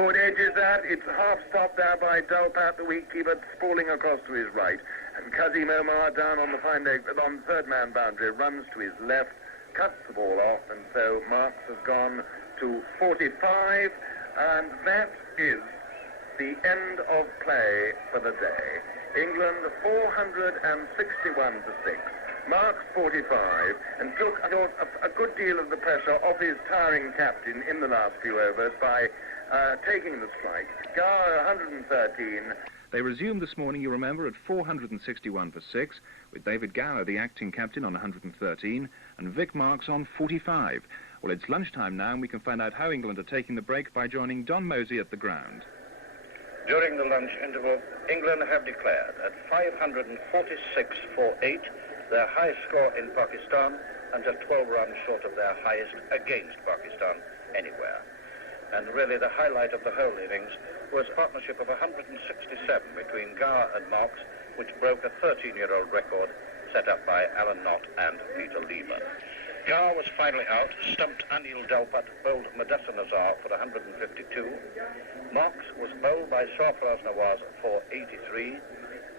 foot edges that. It's half stopped there by Dalpat, the wicketkeeper, sprawling across to his right. And Kazim Omar down on the fine leg, on the third man boundary, runs to his left, cuts the ball off, and so marks has gone to 45, and that is the end of play for the day. England 461 for 6. Marks 45, and took, I thought, a good deal of the pressure off his tiring captain in the last few overs by taking the strike. Gar 113. They resumed this morning, you remember, at 461 for 6, with David Gower, the acting captain, on 113, and Vic Marks on 45. Well, it's lunchtime now, and we can find out how England are taking the break by joining Don Mosey at the ground. During the lunch interval, England have declared at 546 for 8, their highest score in Pakistan, and just 12 runs short of their highest against Pakistan anywhere. And really the highlight of the whole innings was a partnership of 167 between Gower and Marks, which broke a 13-year-old record set up by Alan Knott and Peter Lever. Gower was finally out, stumped Anil Dalpat, bowled Mudassar Nazar for 152. Marks was bowled by Sarfraz Nawaz for 83.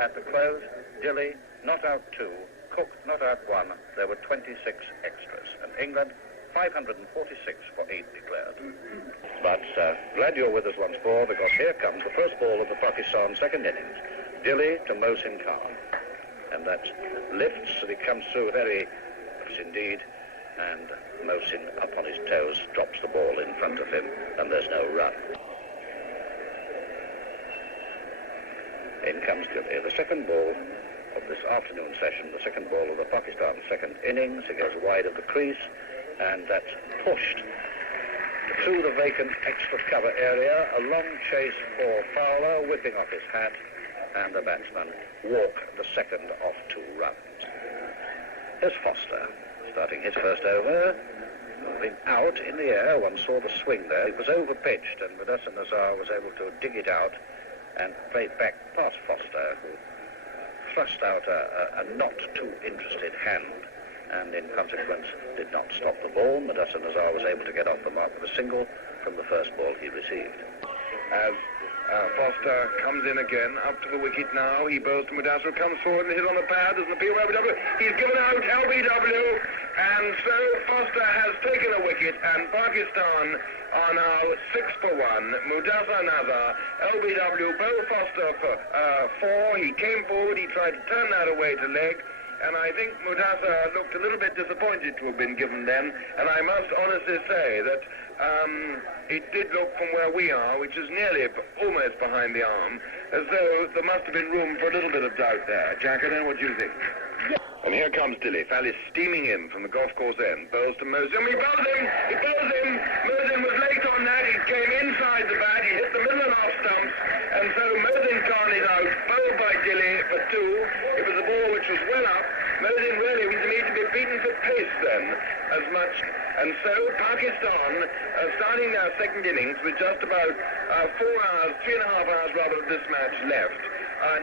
At the close, Dilley not out 2, Cook not out 1. There were 26 extras, and England 546 for 8 declared. But glad you're with us once more, because here comes the first ball of the Pakistan second innings. Dilley to Mohsin Khan, and that lifts and he comes through very indeed, and Mohsin up on his toes drops the ball in front of him, and there's no run. In comes Dilley, the second ball of this afternoon session, the second ball of the Pakistan second innings. It goes wide of the crease, and that's pushed through the vacant extra cover area. A long chase for Fowler, whipping off his hat, and the batsman walk the second of 2 runs. Here's Foster, starting his first over, moving out in the air. One saw the swing there. It was over-pitched, and Mudassar Nazar was able to dig it out and play it back past Foster, who thrust out a not too interested hand, and in consequence did not stop the ball. Mudassar Nazar was able to get off the mark with a single from the first ball he received. As Foster comes in again, up to the wicket now, he bowls to Mudassar, comes forward and hit on the pad. There's an appeal by LBW. He's given out LBW, and so Foster has taken a wicket, and Pakistan are now 6 for 1. Mudassar Nazar, LBW, both Foster for 4. He came forward, he tried to turn that away to leg, and I think Mudassar looked a little bit disappointed to have been given then, and I must honestly say that it did look from where we are, which is nearly almost behind the arm, as though there must have been room for a little bit of doubt there. Jack, I don't know what you think. And here comes Dilley. Fally steaming in from the golf course end. Bowls to Mohsin. He bowls him! He bowls him! Mohsin was late on that. He came inside the bat. He hit the middle and off stumps. And so Mohsin Khan is out. Bowled by Dilley for 2. It was a ball which was well up. Mohsin really seemed to me to be beaten for pace then, as much. And so Pakistan, starting their second innings with just about 4 hours, 3.5 hours rather of this match left,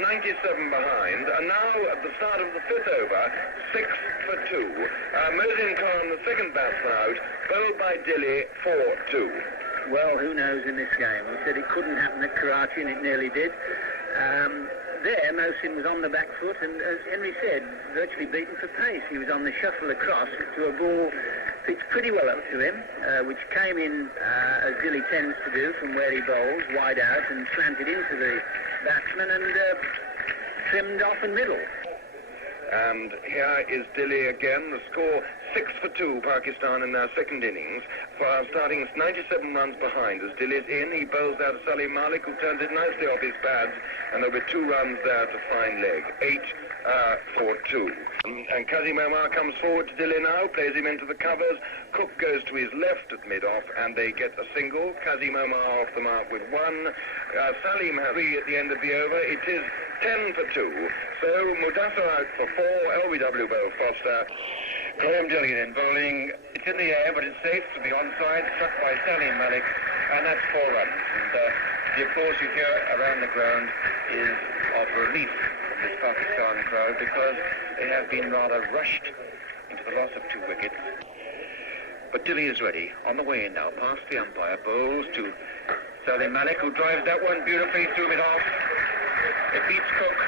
97 behind, and now at the start of the 5th over, 6 for 2. Mohsin Khan, the second batsman out, bowled by Dilley for 2. Well, who knows in this game? We said it couldn't happen at Karachi, and it nearly did. There, Mohsin was on the back foot, and as Henry said, virtually beaten for pace. He was on the shuffle across to a ball pitched pretty well up to him, which came in, as Dilley tends to do, from where he bowls, wide out, and slanted into the batsman and trimmed off in middle. And here is Dilley again. The score 6 for 2, Pakistan in their second innings. Starting 97 runs behind. As Dilley's in, he bowls out Salim Malik, who turns it nicely off his pads, and there'll be 2 runs there to fine leg. 8 for 2. And Kazim Omar comes forward to Dilley now, plays him into the covers. Cook goes to his left at mid-off, and they get a single. Kazim Omar off the mark with 1. Salim has 3 at the end of the over. It is 10 for 2. So Mudassar out for 4. LBW bowl Foster. Graham Dilley in bowling. It's in the air, but it's safe to be onside, struck by Salim Malik, and that's 4 runs. And the applause you hear around the ground is of relief from this Pakistan crowd, because they have been rather rushed into the loss of 2 wickets. But Dilley is ready, on the way in now, past the umpire, bowls to So then Malik, who drives that one beautifully through mid-off. It beats Cook,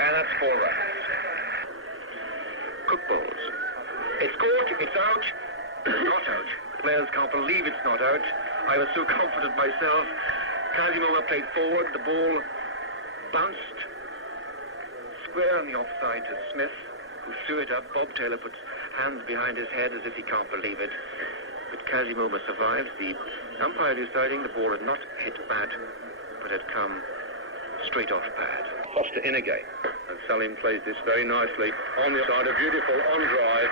and that's 4 runs. Cook bowls. It's caught, it's out, not out. The players can't believe it's not out. I was so confident myself. Kazimova played forward, the ball bounced square on the offside to Smith, who threw it up. Bob Taylor puts hands behind his head as if he can't believe it. But Kazimova survives. The umpire deciding the ball had not hit pad, but had come straight off pad. Foster in again. And Salim plays this very nicely on the side, a beautiful on drive,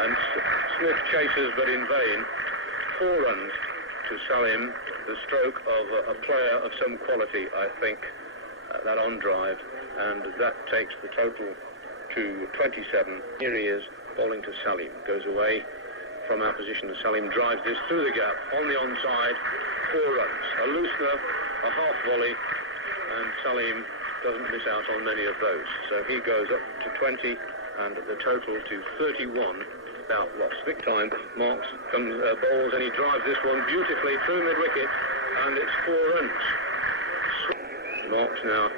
and Smith chases but in vain. 4 runs to Salim, the stroke of a player of some quality, I think, that on drive, and that takes the total to 27. Here he is, bowling to Salim, goes away from our position. Salim drives this through the gap on the onside, 4 runs. A loosener, a half volley, and Salim doesn't miss out on many of those. So he goes up to 20 and the total to 31 without loss. Big time. Marks comes, bowls, and he drives this one beautifully through mid-wicket, and it's 4 runs. Marks now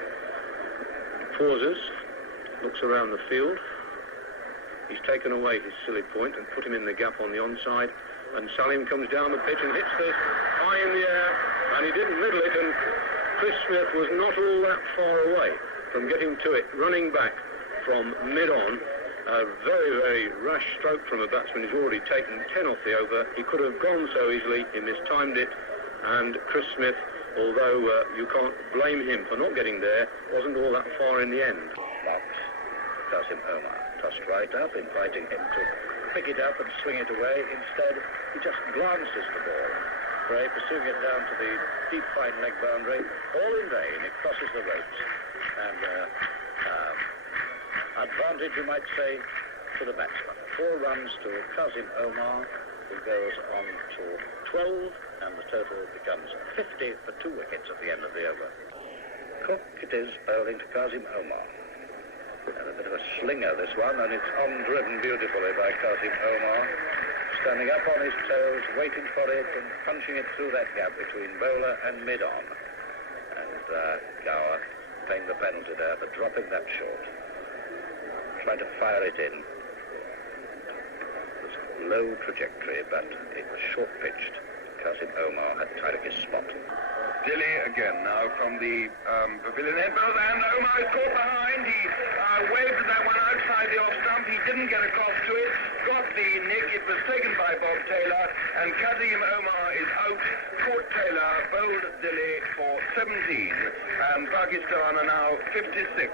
pauses, looks around the field. He's taken away his silly point and put him in the gap on the onside, and Salim comes down the pitch and hits this high in the air, and he didn't middle it, and Chris Smith was not all that far away from getting to it, running back from mid-on. A very, very rash stroke from a batsman who's already taken 10 off the over. He could have gone so easily, he mistimed it, and Chris Smith, although you can't blame him for not getting there, wasn't all that far in the end. But Qasim Omar tossed right up, inviting him to pick it up and swing it away. Instead, he just glances the ball. Bray pursuing it down to the deep fine leg boundary, all in vain. It crosses the ropes, and advantage, you might say, to the batsman. 4 runs to Qasim Omar, who goes on to 12, and the total becomes 50 for 2 wickets at the end of the over. Cook it is, bowling to Qasim Omar. And a bit of a slinger, this one, and it's on-driven beautifully by Qasim Omar. Standing up on his toes, waiting for it, and punching it through that gap between bowler and mid-on. And Gower paying the penalty there for dropping that short. Trying to fire it in. It was low trajectory, but it was short-pitched. Qasim Omar had tied his spot. Dilly again now from the pavilion end, and Omar is caught behind. He waved at that one outside the off stump. He didn't get across to it, got the nick. It was taken by Bob Taylor, and Qasim Omar is out. Caught Taylor, bowled Dilly for 17, and Pakistan are now 56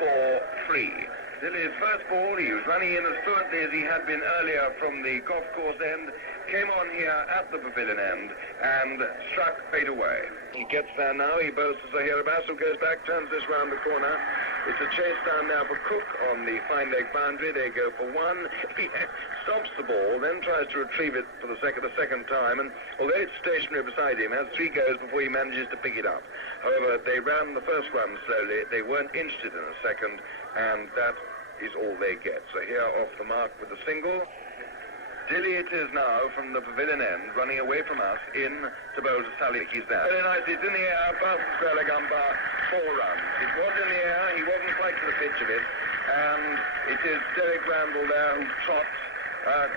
for 3. Dilly's first ball, he was running in as fluently as he had been earlier from the golf course end, came on here at the pavilion end and struck fade away. He gets there now, he bowls to Zahir Abbas, who goes back, turns this round the corner. It's a chase down now for Cook on the fine leg boundary. They go for 1. He stops the ball, then tries to retrieve it for the second time, and although it's stationary beside him, has 3 goes before he manages to pick it up. However, they ran the first run slowly. They weren't interested in a second, and that is all they get. So here off the mark with a single. Dilly it is now from the pavilion end, running away from us in to bowl to Salik. He's there. Very nice. It's in the air, past the square leg umpire, 4 runs. It was in the air. He wasn't quite to the pitch of it. And it is Derek Randall there who trots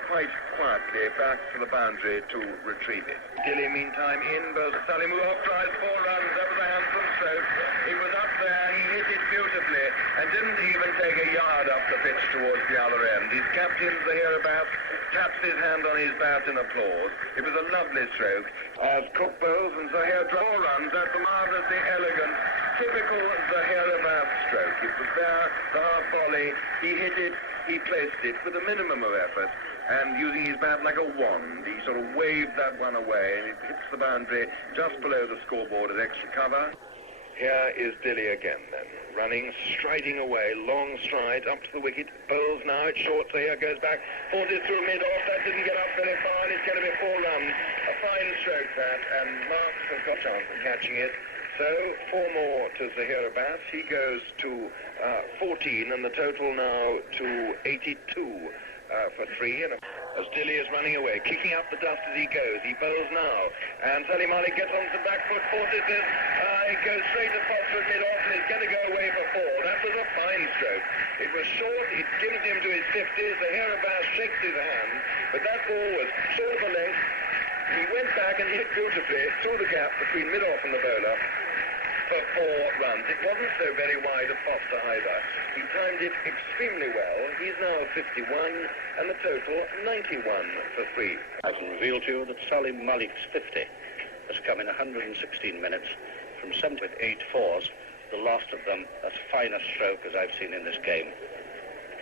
quite quietly back to the boundary to retrieve it. Dilly, meantime, in, bowls to Salim, who off-drives 4 runs. That was a handsome stroke. It was up there. He hit it beautifully and didn't even take a yard up the pitch towards the other end. His captain, Zahir Abbas, taps his hand on his bat in applause. It was a lovely stroke. As Cook bowls and Zahir 4 runs at the marvellously elegant, typical Zahir Abbas stroke. It was there, the half volley. He hit it, he placed it with a minimum of effort, and using his bat like a wand, he sort of waved that one away, and it hits the boundary just below the scoreboard as extra cover. Here is Dilly again then, running, striding away, long stride up to the wicket, bowls now, it's short, so here goes back, forces through mid-off, that didn't get up very far, and it's going to be 4 runs. A fine stroke that, and Marks has got a chance of catching it. So 4 more to Zahir Abbas. He goes to 14, and the total now to 82 for 3. And as Dilly is running away, kicking up the dust as he goes. He bowls now. And Salim Ali gets onto the back foot, forces this. He goes straight to Foster at mid-off and he's going to go away for 4. That was a fine stroke. It was short. It gives him to his 50s. The Herabass shakes his hand. But that ball was short of the length. He went back and hit beautifully through the gap between mid-off and the bowler for 4 runs. It wasn't so very wide of Foster either. He timed it extremely well. He's now 51 and the total 91 for 3. I can reveal to you that Salim Malik's 50 has come in 116 minutes from 7 with 8 fours, the last of them as fine a stroke as I've seen in this game,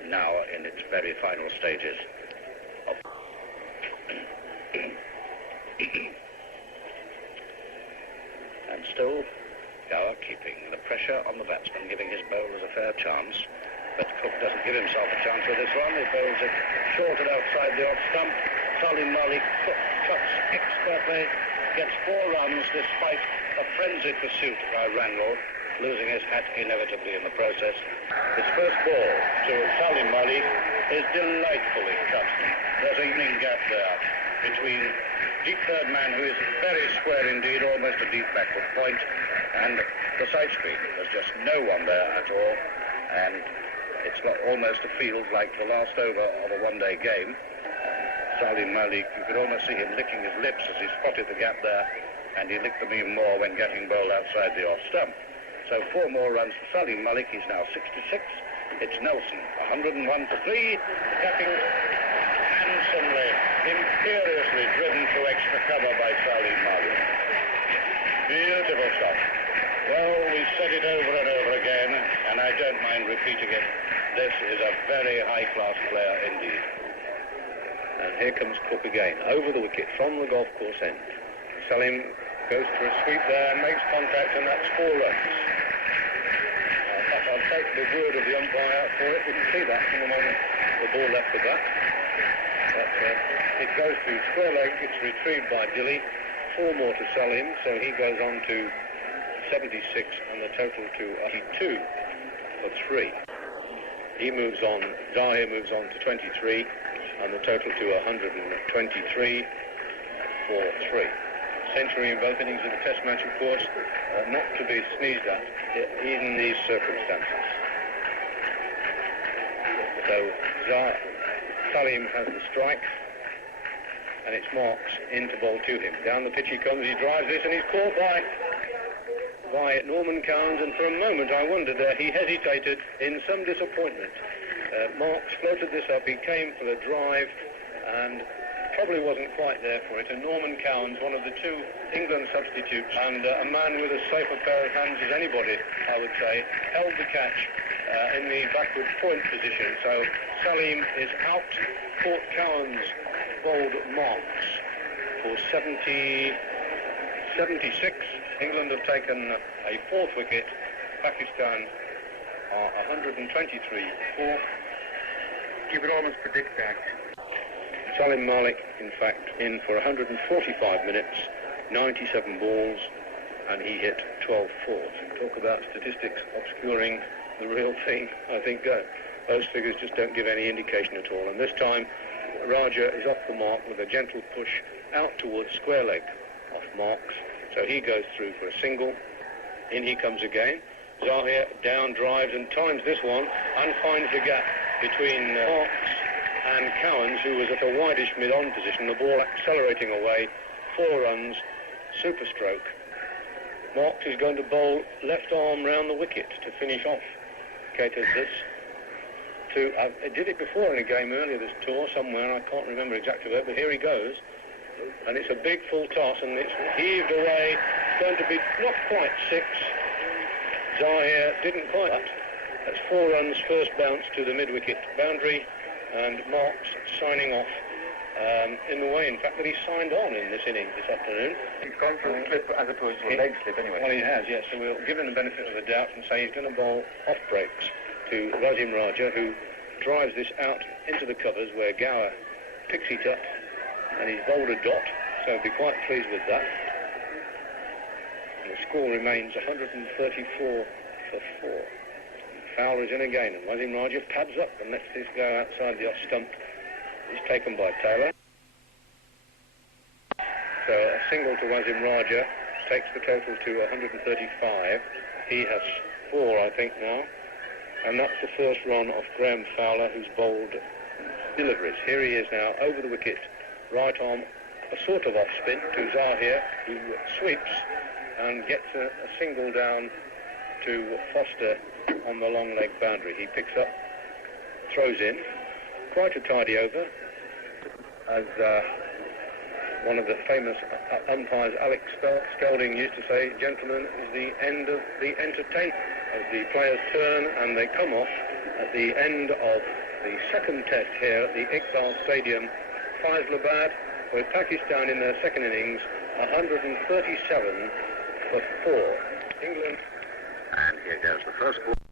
now in its very final stages. And still, Gower keeping the pressure on the batsman, giving his bowlers a fair chance. But Cook doesn't give himself a chance with this one. He bowls it shorted outside the off stump. Salim Malik cuts expertly, gets 4 runs despite a frenzied pursuit by Randall, losing his hat inevitably in the process. His first ball to Salim Malik is delightfully cut. There's a evening gap there between deep third man, who is very square indeed, almost a deep backward point, and the side screen. There's just no one there at all, and it's almost a field like the last over of a one-day game. Salim Malik, you could almost see him licking his lips as he spotted the gap there, and he licked them even more when getting bowled outside the off stump. So 4 more runs for Salim Malik. He's now 66. It's Nelson, 101 for 3, capping handsomely, imperiously driven to extra cover by Salim Malik. Beautiful stuff. Well, we've said it over and over again, and I don't mind repeating it. This is a very high-class player indeed. And here comes Cook again, over the wicket from the golf course end. Salim goes for a sweep there and makes contact, and that's 4 runs. In fact, I'll take the word of the umpire for it. We can see that from the moment the ball left the bat. But it goes to square leg. It's retrieved by Dilly. 4 more to Salim, so he goes on to 76 and the total to 82 for 3. He moves on, Zahir moves on to 23 and the total to 123 for 3. Century in both innings of the Test match, of course, not to be sneezed at in these circumstances. So Salim has the strike, and it's Marks into ball to him. Down the pitch he comes, he drives this, and he's caught by Norman Cowans, and for a moment I wondered there, he hesitated in some disappointment. Marks floated this up, he came for the drive, and probably wasn't quite there for it, and Norman Cowans, one of the 2 England substitutes, and a man with as safe a pair of hands as anybody, I would say, held the catch in the backward point position. So Salim is out, caught Cowans, bowled Marks for 76. England have taken a 4th wicket. Pakistan are 123 for. You could almost predict that. Salim Malik, in fact, in for 145 minutes, 97 balls, and he hit 12 fours. Talk about statistics obscuring the real thing. I think those figures just don't give any indication at all. And this time, Raja is off the mark with a gentle push out towards square leg off Marks. So he goes through for a single. In he comes again. Zahir down, drives and times this one and finds the gap between Marks and Cowans, who was at a wideish mid-on position. The ball accelerating away. 4 runs, super stroke. Marks is going to bowl left arm round the wicket to finish off. Caters this. I did it before in a game earlier this tour somewhere, I can't remember exactly where, but here he goes. And it's a big full toss, and it's heaved away. It's going to be not quite 6. Zahir didn't quite. That's 4 runs, first bounce to the mid-wicket boundary, and Marks signing off in the way, in fact, that he signed on in this innings this afternoon. He's gone for a slip as opposed to a leg slip anyway. Well, he has, yes, so we'll give him the benefit of the doubt and say he's going to bowl off breaks to Wasim Raja, who drives this out into the covers where Gower picks it up, and he's bowled a dot, so I'll be quite pleased with that. And the score remains 134 for 4. Fowler is in again, and Wasim Raja pads up and lets this go outside the off stump is taken by Taylor. So a single to Wasim Raja takes the total to 135. He has 4, I think, now. And that's the first run of Graham Fowler, who's bowled deliveries. Here he is now, over the wicket, right arm, a sort of off-spin to Zahir, who sweeps and gets a single down to Foster on the long leg boundary. He picks up, throws in, quite a tidy over, as one of the famous umpires, Alex Spalding, used to say, gentlemen, is the end of the entertainment, as the players turn and they come off at the end of the second test here at the Iqbal Stadium, FAISALABad, with Pakistan in their second innings, 137 for 4. England. And here goes the first ball.